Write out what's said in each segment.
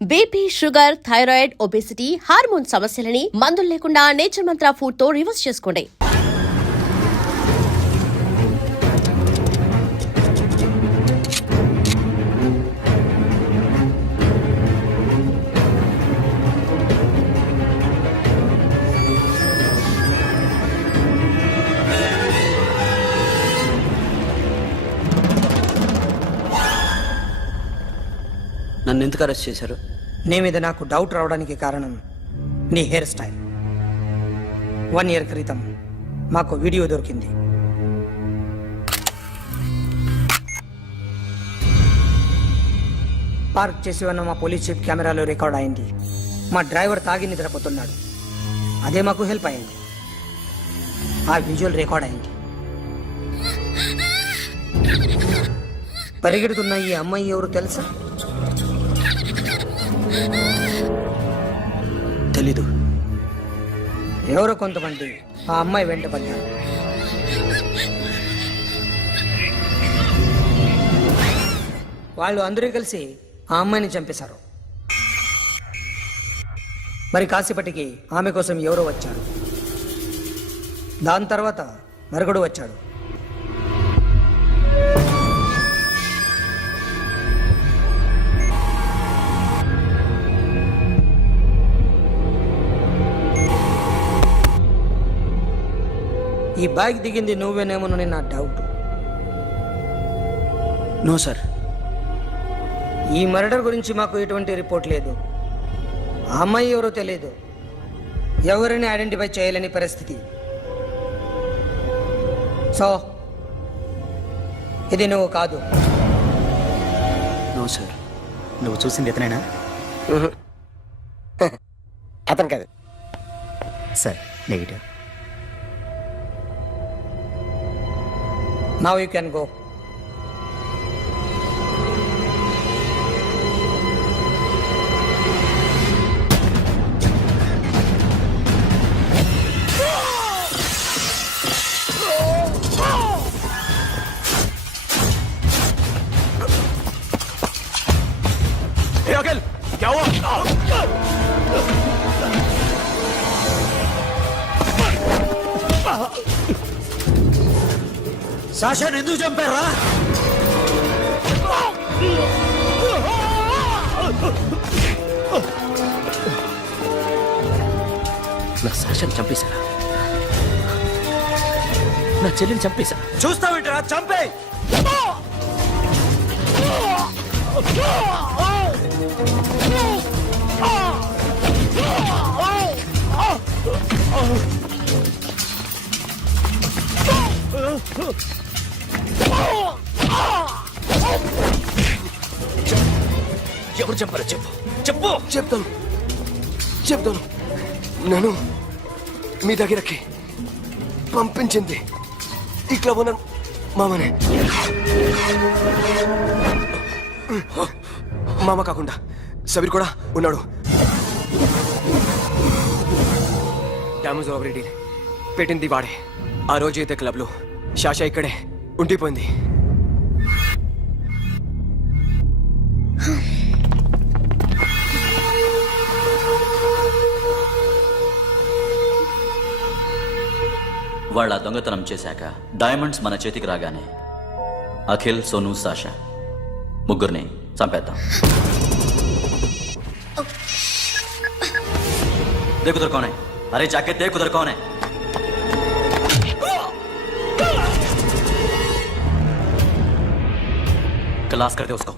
BP, sugar, thyroid, obesity, hormone సమస్యలని మందులు లేకుండా నేచర్ మంత్ర ఫుడ్ తో రివర్స్ చేసుకోండి. నన్ను ఎందుకు అరెస్ట్ చేశారు? నీ మీద నాకు డౌట్ రావడానికి కారణం నీ హెయిర్ స్టైల్. 1 year క్రితం మాకు వీడియో దొరికింది. పార్క్ చేసి ఉన్న మా పోలీస్ జీప్ కెమెరాలో రికార్డ్ అయింది. మా డ్రైవర్ తాగి నిద్రపోతున్నాడు. అదే మాకు హెల్ప్ అయింది. ఆ విజువల్ రికార్డ్ అయింది. పరిగెడుతున్న ఈ అమ్మాయి ఎవరు తెలుసా? తెలీదు. ఎవరో కొంతమంది ఆ అమ్మాయి వెంట పడ్డారు. వాళ్ళు అందరూ కలిసి ఆ అమ్మాయిని చంపేశారు. మరి కాసేపటికి ఆమె కోసం ఎవరో వచ్చారు. దాని తర్వాత మరొకడు వచ్చాడు. ఈ బైక్ దిగింది నువ్వేనేమోనని నా డౌట్. No sir. ఈ మర్డర్ గురించి మాకు ఎటువంటి రిపోర్ట్ లేదు. ఆ అమ్మాయి ఎవరో తెలియదు. ఎవరిని ఐడెంటిఫై చేయలేని పరిస్థితి. సో ఇది నువ్వు కాదు. No sir. నువ్వు చూసింది ఇతనేనా? అతను కాదు సార్. Negative. Now you can go. क्या हुआ? సాషాని ఎందుకు చంపారా? నా సాషాని చంపేశారా? నా చెల్లిని చంపేశా. చూస్తావేంట్రా? చంపే. ఎవరు చంపారో చెప్పు. చెప్పు. చెప్తాను. నేను మీ దగ్గరకి పంపించింది ఇట్లా ఉన్న మామనే. మామ కాకుండా సబీర్ కూడా ఉన్నాడు. డ్యామేజ్ ఓవర్ పెట్టింది వాడే. ఆ రోజు అయితే క్లబ్లో శాషా ఇక్కడే ఉండిపోయింది. వాళ్ళ దొంగతనం చేశాక డైమండ్స్ మన చేతికి రాగానే అఖిల్, సోను, సాషా ముగ్గురిని చంపేద్దాం. देख उधर कौन है? अरे जाके देख उधर कौन है? क्लास कर दे उसको.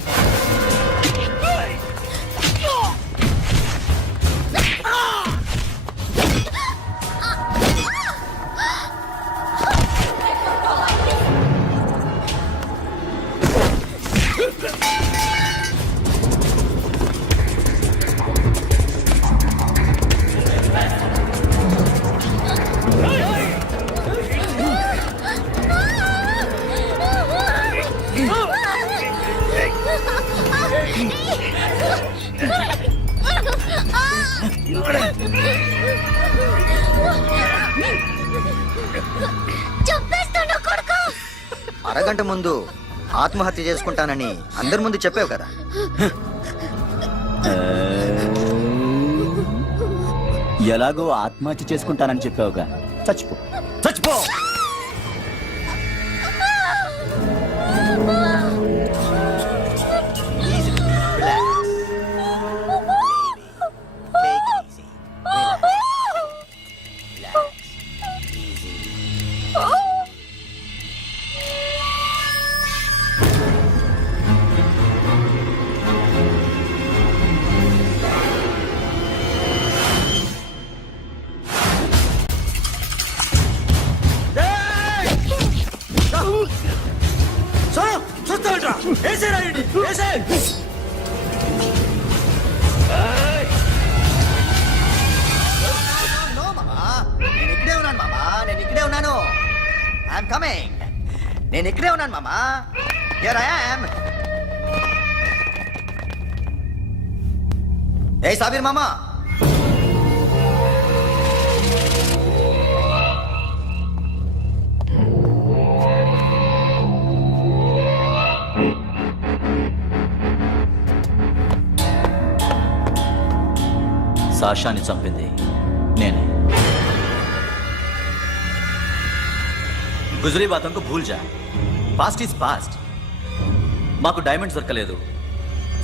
అరగంట ముందు ఆత్మహత్య చేసుకుంటానని అందరి ముందు చెప్పావు కదా. ఎలాగో ఆత్మహత్య చేసుకుంటానని చెప్పావుగా, చచ్చిపో చచ్చిపో. సోను చూస్తావేంట్రా? ఏసే రాయండి, ఏసే. నేను ఇక్కడే ఉన్నాను మామా, నేను ఇక్కడే ఉన్నాను. I'm coming. నేను ఇక్కడే ఉన్నాను మామా. Here I am. ఏ సాబీర్ మామా, సాషాని చంపింది నేనే. గుజరీ బాతంకు భూల్ జా, పాస్ట్ ఈజ్ పాస్ట్. మాకు డైమండ్స్ దొరకలేదు,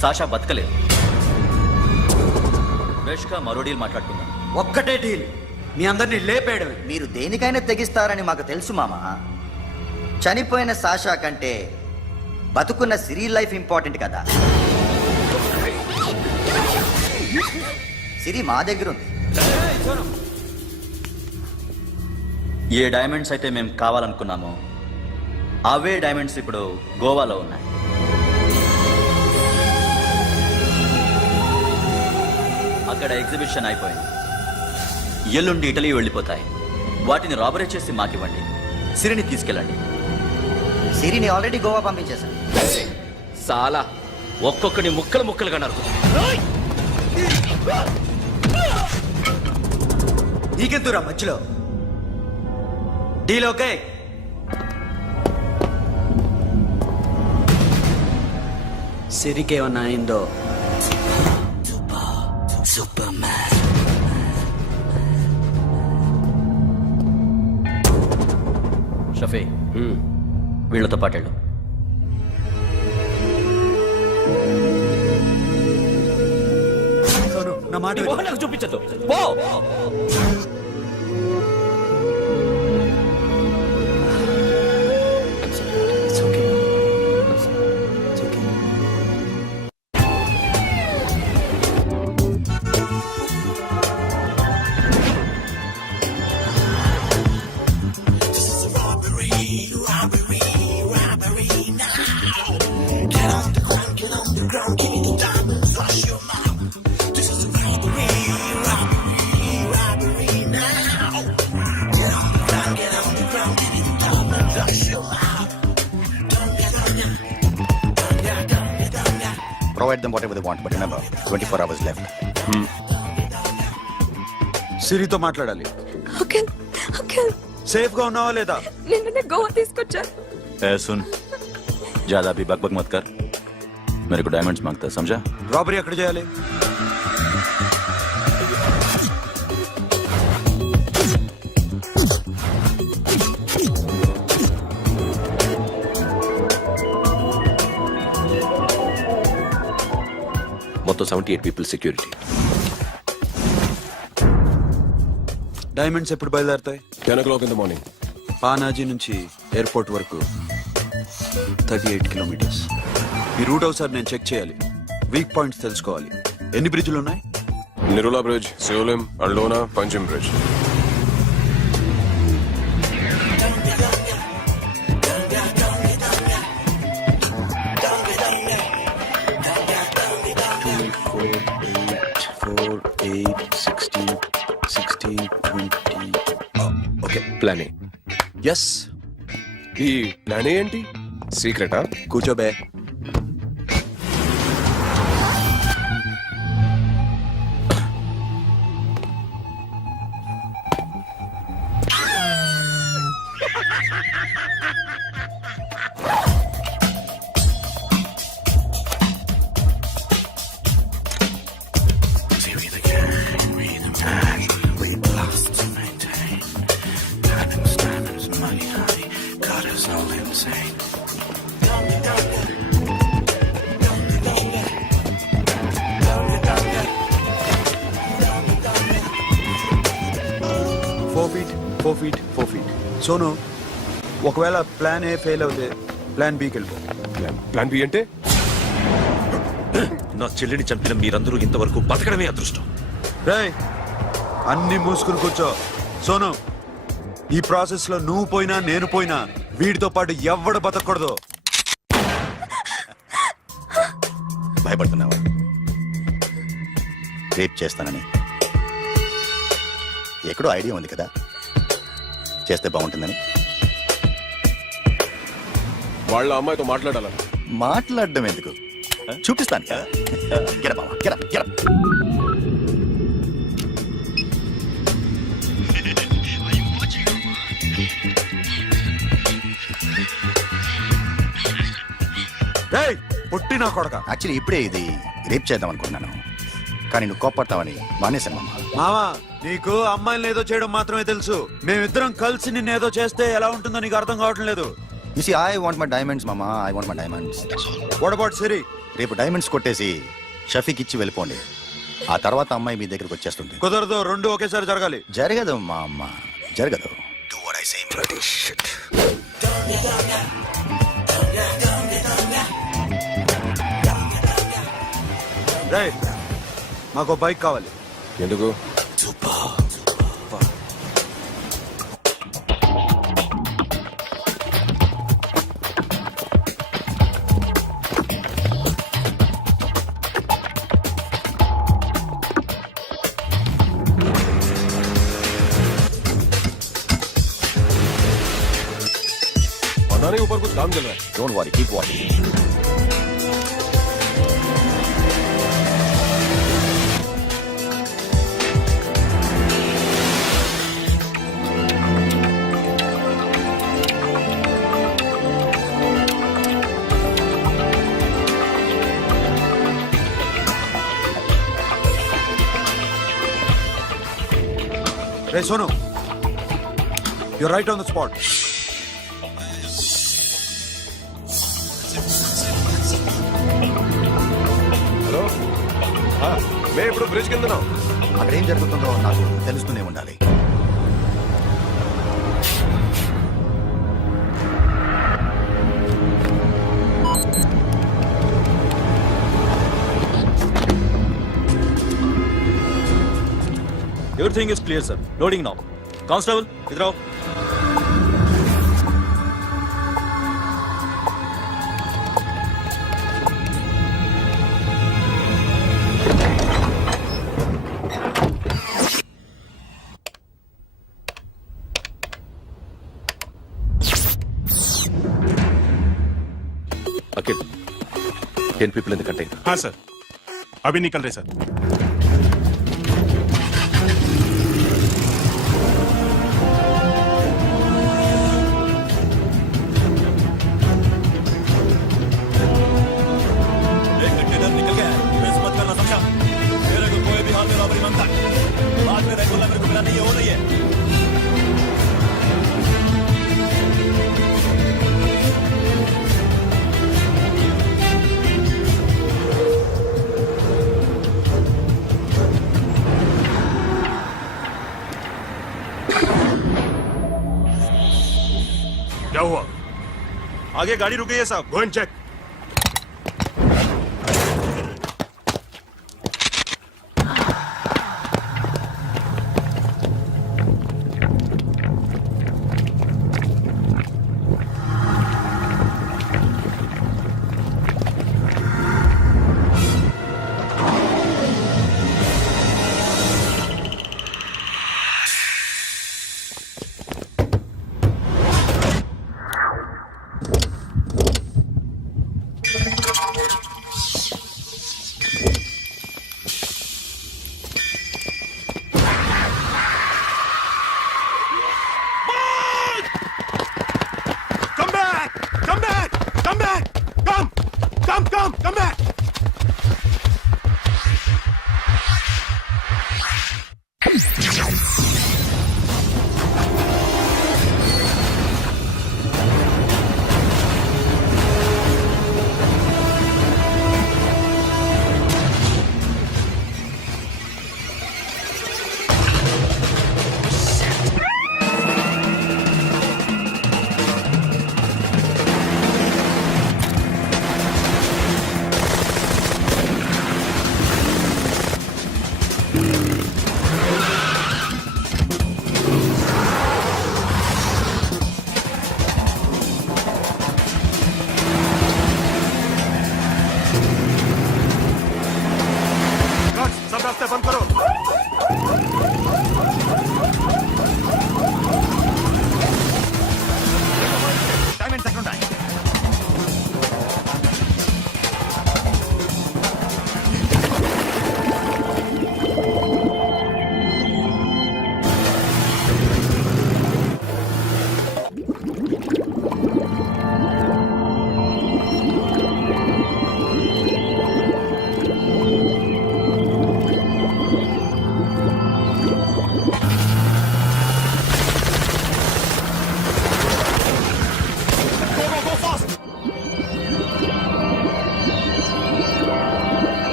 సాషా బతకలేదు. ఫ్రెష్గా మరో డీల్ మాట్లాడుకుందాం. ఒక్కటే డీల్, మీ అందరినీ లేపేయడమే. మీరు దేనికైనా తెగిస్తారని మాకు తెలుసు మామా. చనిపోయిన సాషా కంటే బతుకున్న సిరి లైఫ్ ఇంపార్టెంట్ కదా. సిరి మా దగ్గర ఉంది. ఏ డైమండ్స్ అయితే మేము కావాలనుకున్నామో అవే డైమండ్స్ ఇప్పుడు గోవాలో ఉన్నాయి. అక్కడ ఎగ్జిబిషన్ అయిపోయింది. ఎల్లుండి ఇటలీ వెళ్ళిపోతాయి. వాటిని రాబరీ చేసి మాకివ్వండి, సిరిని తీసుకెళ్ళండి. సిరిని ఆల్రెడీ గోవా పంపించేశాను. సాలా ఒక్కొక్కడి ముక్కలు ముక్కలుగా నరుకు. నీకెందురా మధ్యలో? Deal okay? సిరికేమన్నా అయిందో? Super man. షఫీ, వీళ్ళతో పాటెళ్ళు. సోను, నా మాట నీ విను. మొహం నాకు చూపించద్దు. పో. It's okay. It's okay. Provide them whatever they want, but remember, 24 hours left. సిరితో మాట్లాడాలి. అంకుల్ అంకుల్ సేఫ్ గా ఉన్నావా లేదా? నిన్ననే గోవా తీసుకొచ్చారు. ए सुन, ज्यादा भी बकबक मत कर. मेरे को डायमंड्स मांगता है, समझा? రాబరీ ఎక్కడ చేయాలి? మొత్తం 78 పీపుల్ సెక్యూరిటీ. డైమండ్స్ ఎప్పుడు బయలుదేరుతాయి? 10 o'clock in the morning. Panaji నుంచి ఎయిర్పోర్ట్ వరకు 38 కిలోమీటర్స్. ఈ రూట్ ఒకసారి నేను చెక్ చేయాలి. వీక్ పాయింట్స్ తెలుసుకోవాలి. ఎన్ని బ్రిడ్జ్లు ఉన్నాయి? Nerul bridge, Siolim, Aldona, Panjim bridge. Okay, plan A. Yes. ఈ ప్లాన్ ఏ ఏంటి? సీక్రెటా? కూర్చోబే. 4 feet 4 feet. సోను, ఒకవేళ ప్లాన్ ఏ ఫెయిల్ అవుతే ప్లాన్ బికి వెళ్ళిపో. ప్లాన్ బి అంటే నా చెల్లిని చంపిన మీరందరూ ఇంతవరకు బతకడమే అదృష్టం. రేయ్, అన్ని మూసుకుని కూర్చో. సోను, ఈ ప్రాసెస్ లో నువ్వు పోయినా నేను పోయినా వీడితో పాటు ఎవ్వడు బతకూడదు. భయపడుతున్నావా? రేప్ చేస్తానని ఎక్కడో ఐడియా ఉంది కదా, చేస్తే బాగుంటుందని. వాళ్ళ అమ్మాయితో మాట్లాడాలా? మాట్లాడడం ఎందుకు, చూపిస్తాను కదా. Get up, మామ, get up, get up. రేయ్, పొట్టి నా కొడక. యాక్చువల్లీ ఇప్పుడే ఇది రేప్ చేద్దాం అనుకున్నాను, కానీ నువ్వు కోపడతావని మానేశాను మామ. మావా, నీకు అమ్మాయిని ఏదో చేయడం మాత్రమే తెలుసు. మేమిద్దరం కలిసి నిన్నేదో చేస్తే ఎలా ఉంటుందో నీకు అర్థం కావటం లేదు. You see, I want my diamonds, mama. I want my diamonds. What about Siri? రేపు డైమండ్స్ కొట్టేసి షఫీకి ఇచ్చి వెళ్ళిపోండి. ఆ తర్వాత అమ్మాయి మీ దగ్గరకు వచ్చేస్తుంది. కుదరదు, రెండు ఒకేసారి జరగాలి. జరగదు మా అమ్మ, జరగదు. Do what I say. Bloody shit. రేయ్, మాకు బైక్ కావాలి. ఎందుకు? पता नहीं ऊपर कुछ काम चल रहा है. Don't worry, keep watching. Hey, Sonu, you're right on the spot. Hello, మే ఇప్పుడు బ్రిడ్జ్ కింద అక్కడ ఏం జరుగుతుందో నాకు తెలుస్తూనే ఉండాలి. Everything is clear, sir. Loading now. Constable, idhar aao. Akhil, 10 people in the container. हाँ सर, अभी निकल रहे सर. एक कंटेनर निकल गया है. मिस मत करना, समझा? मेरे को कोई भी हाल में रॉबरी मांगता है, बाद में रेगुलर मेरे को मिला नहीं हो रही है. क्या हुआ? आगे गाड़ी रुक गई है साहब. Go and check. Come back! रास्ते बंद करो time and second time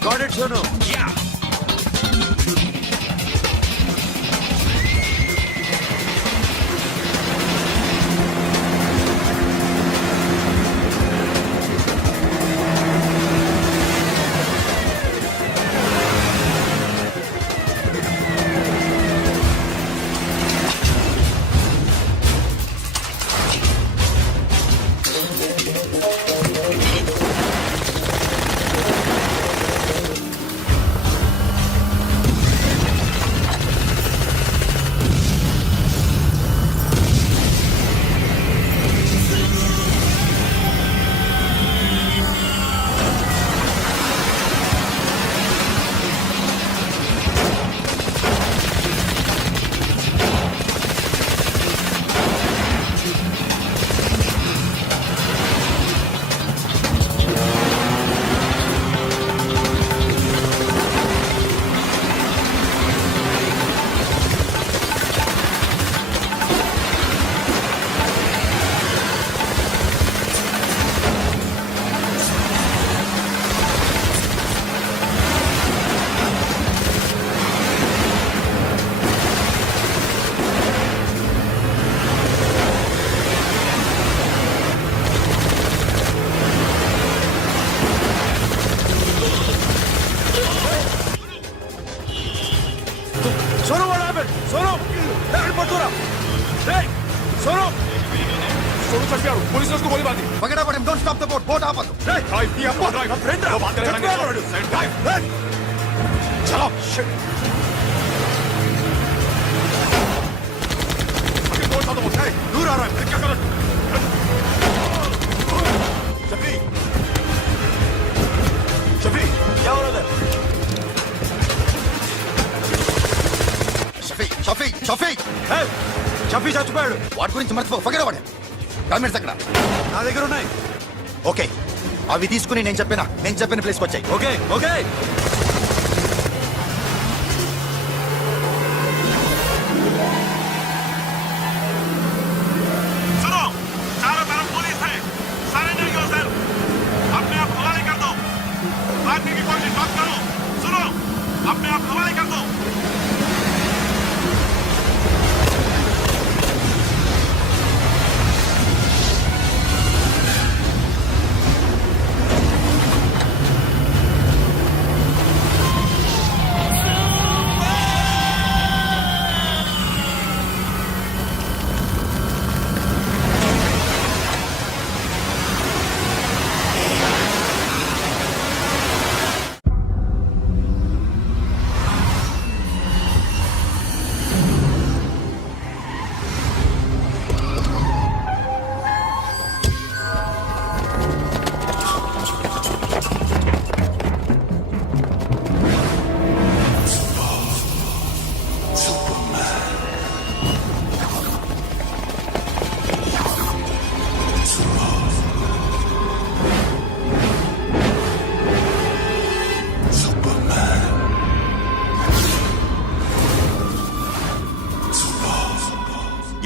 Got it, Sono. Sono, what happened? Sono! Airport दूर आओ! Hey! Sono! सोनू चढ़ पुलिस ने उसको गोली मार दी पकड़ा पड़े don't stop the boat boat आप दो ड्राइव दिया ड्राइव फ्रेंड वो बात करेंगे ड्राइव चलो शिट बोट सा तो बोट है दूर आ रहा है क्या करो शफी शफी क्या हो रहा है షఫీ షఫీ షఫీ చచ్చిపోయాడు వాటి గురించి మర్చిపో ఫగడ వాడే డాక్యుమెంట్స్ అక్కడ నా దగ్గర ఉన్నాయి ఓకే అవి తీసుకుని నేను చెప్పిన ప్లేస్కి వచ్చాయి ఓకే ఓకే सुनो चारों तरफ पुलिस है सरेंडर योरसेल्फ अपने आप हवाले कर दो भागने की कोशिश मत करो सुनो अपने आप हवाले कर दो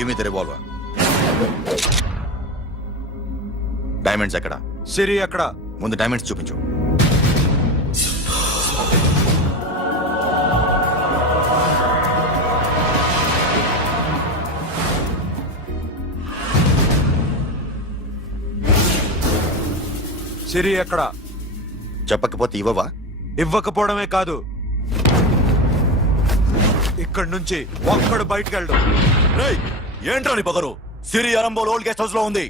give me the revolver. Diamonds ఎక్కడ? సిరి ఎక్కడ? ముందు డైమండ్స్ చూపించు. సిరి ఎక్కడ? చెప్పకపోతే ఇవ్వవా? ఇవ్వకపోవడమే కాదు, ఇక్కడి నుంచి ఒక్కడు బయటకు వెళ్ళడు. ఏంట్రా నీ పొగరు? సిరి అరంబోల్ ఓల్డ్ గెస్ట్ హౌస్ లో ఉంది.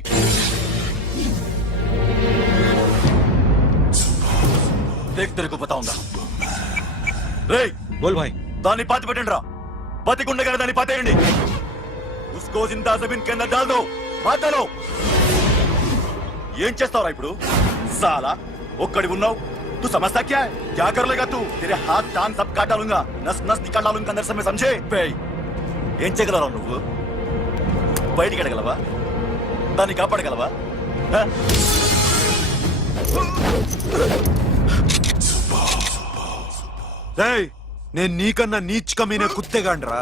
తిరుగుతా ఉందా? రేయ్ బోల్ భాయ్. దాన్ని పాతి పెట్టండి రా. బతికుండగానే దాన్ని పాతేయండి. ఉస్కో జిందా జమీన్ కింద డాల్ దో. మాటలో ఏం చేస్తావురా ఇప్పుడు? సాలా ఒక్కడి ఉన్నావు. तू समझता क्या है? क्या कर लेगा तू? तेरे हाथ टांग सब काट डालूंगा, नस नस निकाल डालूंगा अंदर से, मैं समझे? ఏం చేయగలరా నువ్వు? బయటికి వెళ్ళగలవా? దాన్ని కాపాడగలవా? నేను నీకన్నా నీచ్ కమీనే కుత్తేగాండ్రా.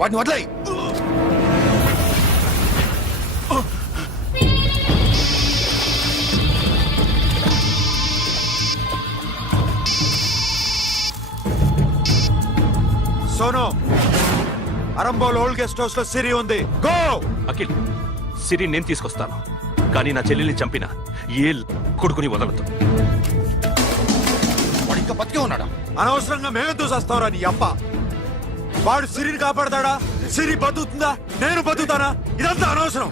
వాటిని వదిలేయ్. Sono, Arambol old guest house లో సిరి ఉంది. గో. అఖిల్, సిరి నేను తీసుకొస్తాను, కానీ నా చెల్లెల్ని చంపిన ఏ కొడుకుని వదలదు. వాడు ఇంకా బతికే ఉన్నాడా? అనవసరంగా మేమెందుకు చేస్తావురా నీ అప్ప? వాడు సిరిని కాపాడతాడా? సిరి బతుకుతుందా? నేను బతుకుతానా? ఇదంతా అనవసరం.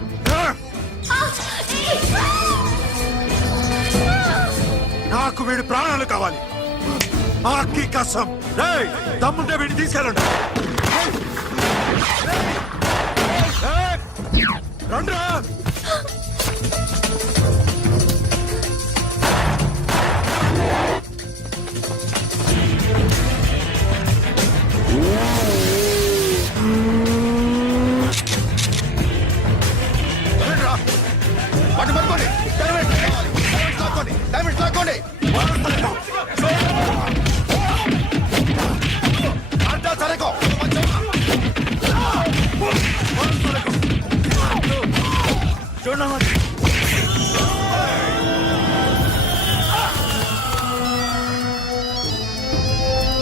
నాకు వీడి ప్రాణాలు కావాలి. ఆకి కసం. రేయ్, దమ్ముంటే వీడిని తీసుకెళ్ళండి. రండ్రా. వాటిని పట్టుకోండి. డైమండ్స్ లాక్కోండి. డైమండ్స్ లాక్కోండి. సరేకో.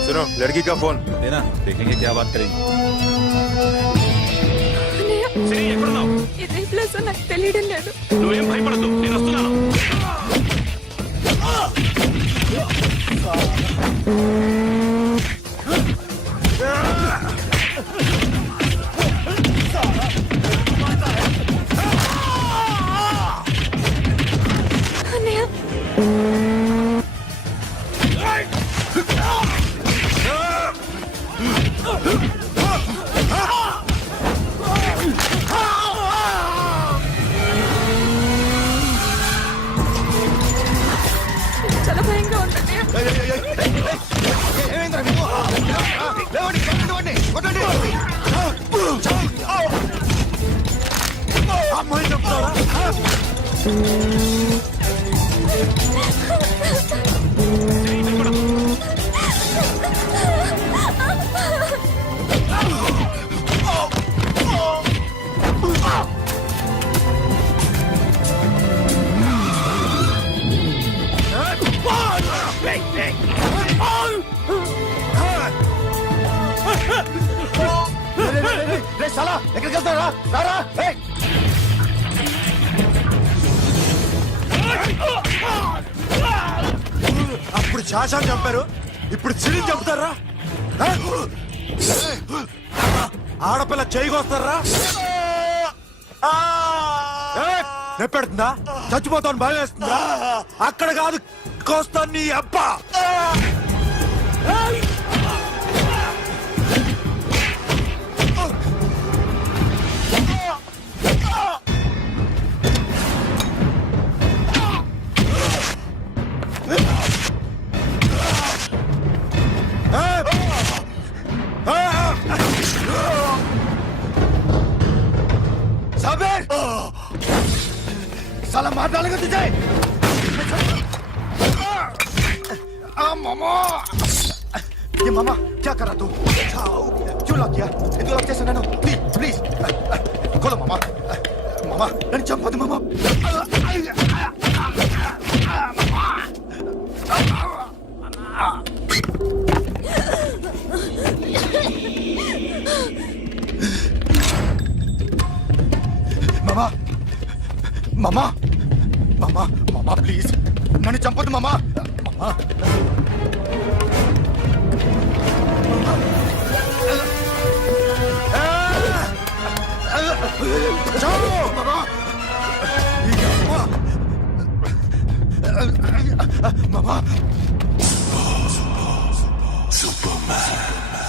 सुनो, लड़की का फोन देना, देखेंगे क्या बात करेंगे. సిరి, ఎక్కడున్నావు? ఇదే ప్లేస్ నాకు తెలియడం లేదు. నువ్వేం భయపడద్దు, నేను వస్తున్నాను. అన్నయ్య, చాలా భయంగా ఉంది అన్నయ్య. అమ్మాయి చెప్తారా? ఎక్కడికి వెళ్తారా? రారా. అప్పుడు శాశాన్ని చంపారు, ఇప్పుడు సిరిని చంపుతారా? ఆడపిల్ల చేయకొస్తారా? నెప్పెడుతుందా? చచ్చిపోతాను భయం వేస్తుందా? అక్కడ కాదు, కోస్తాను నీ అబ్బా. साबिर, साला मार डालेगा तुझे. मामा, ये मामा क्या कर रहा तू? क्यों लॉक किया ఎందుకు లాక్ చేశాను ప్లీజ్ ప్లీజ్ खोलो मामा मामा నన్ను చంపొద్దు మామా మామా మామా మామా మామా ప్లీజ్ నన్ను చంపొద్దు మామా మామా जाओ मामा मामा सुपरमैन